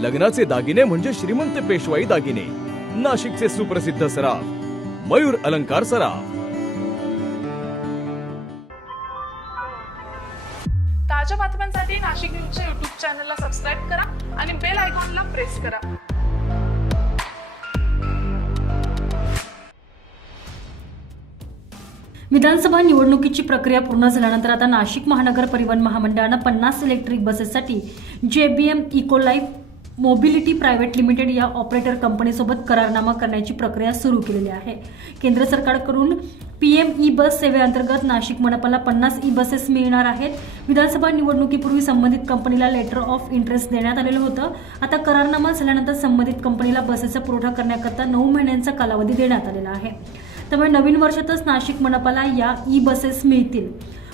लग्नाचे दागिने म्हणजे श्रीमंत पेशवाई दागिने. नाशिकचे सुप्रसिद्ध सराफ मयूर अलंकार सराफ. ताज्या बातम्यांसाठी नाशिक न्यूजच्या युट्यूब चॅनलला सबस्क्राईब करा आणि बेल आयकॉनला प्रेस करा. विधानसभा निवडणुकीची प्रक्रिया पूर्ण झाल्यानंतर आता नाशिक महानगर परिवहन महामंडळानं पन्नास electric बसेससाठी JBM Ecolife mobility private limited या ऑपरेटर कंपनीसोबत करारनामा करण्याची प्रक्रिया सुरू केलेली आहे. केंद्र सरकारकडून पी एम ई बस सेवेअंतर्गत नाशिक मनपाला पन्नास ई बसेस मिळणार आहेत. विधानसभा निवडणुकीपूर्वी संबंधित कंपनीला लेटर ऑफ इंटरेस्ट देण्यात आलेलं होतं. आता करारनामा झाल्यानंतर संबंधित कंपनीला बसेसचा पुरवठा करण्याकरता नऊ महिन्यांचा कालावधी देण्यात आलेला आहे. त्यामुळे नवीन वर्षातच नाशिक मनपाला या ई बसेस मिळतील.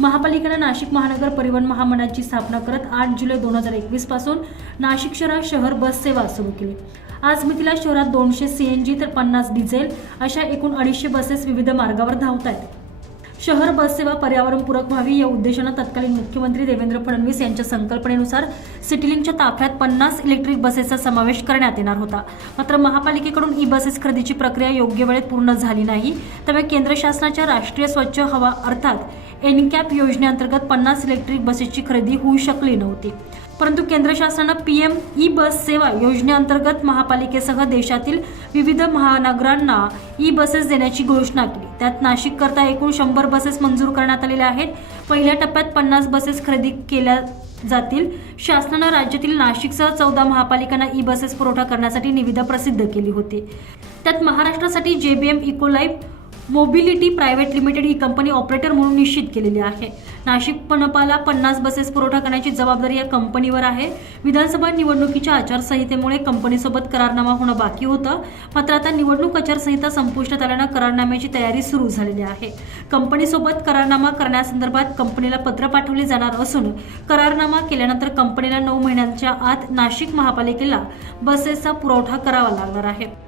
महापालिकेनं नाशिक महानगर परिवहन महामंडळाची स्थापना करत आठ जुलै दोन हजार एकवीसपासून नाशिक शहरात शहर बस सेवा सुरू केली. आज मितीला शहरात दोनशे सीएनजी तर पन्नास डिझेल अशा एकूण अडीचशे बसेस विविध मार्गावर धावत आहेत शहर बस सेवा पर्यावरणपूरक व्हावी या उद्देशानं तत्कालीन मुख्यमंत्री देवेंद्र फडणवीस यांच्या संकल्पनेनुसार सिटीलिंकच्या ताफ्यात पन्नास इलेक्ट्रिक बसेसचा समावेश करण्यात येणार होता. मात्र महापालिकेकडून ई बसेस खरेदीची प्रक्रिया योग्य वेळेत पूर्ण झाली नाही. त्यामुळे केंद्र शासनाच्या राष्ट्रीय स्वच्छ हवा अर्थात एनकॅप योजनेअंतर्गत पन्नास इलेक्ट्रिक बसेसची खरेदी होऊ शकली नव्हती. परंतु केंद्र शासनानं पीएम ई बस सेवा योजनेअंतर्गत महापालिकेसह देशातील विविध महानगरांना ई बसेस देण्याची घोषणा केली. त्यात नाशिक करता एकूण शंभर बसेस मंजूर करण्यात आलेल्या आहेत. पहिल्या टप्प्यात पन्नास बसेस खरेदी केल्या जातील. शासनानं राज्यातील नाशिकसह चौदा महापालिकांना ई बसेस पुरवठा करण्यासाठी निविदा प्रसिद्ध केली होती. त्यात महाराष्ट्रासाठी JBM Ecolife mobility private limited ही कंपनी ऑपरेटर म्हणून निश्चित केलेली आहे. नाशिक मनपाला पन्नास बसेस पुरवठा करण्याची जबाबदारी या कंपनीवर आहे. विधानसभा निवडणुकीच्या आचारसंहितेमुळे कंपनीसोबत करारनामा होणं बाकी होतं. मात्र आता निवडणूक आचारसंहिता संपुष्टात आल्यानं करारनाम्याची तयारी सुरू झालेली आहे. कंपनीसोबत करारनामा करण्यासंदर्भात कंपनीला पत्र पाठवले जाणार असून करारनामा केल्यानंतर कंपनीला नऊ महिन्यांच्या आत नाशिक महापालिकेला बसेसचा पुरवठा करावा लागणार आहे.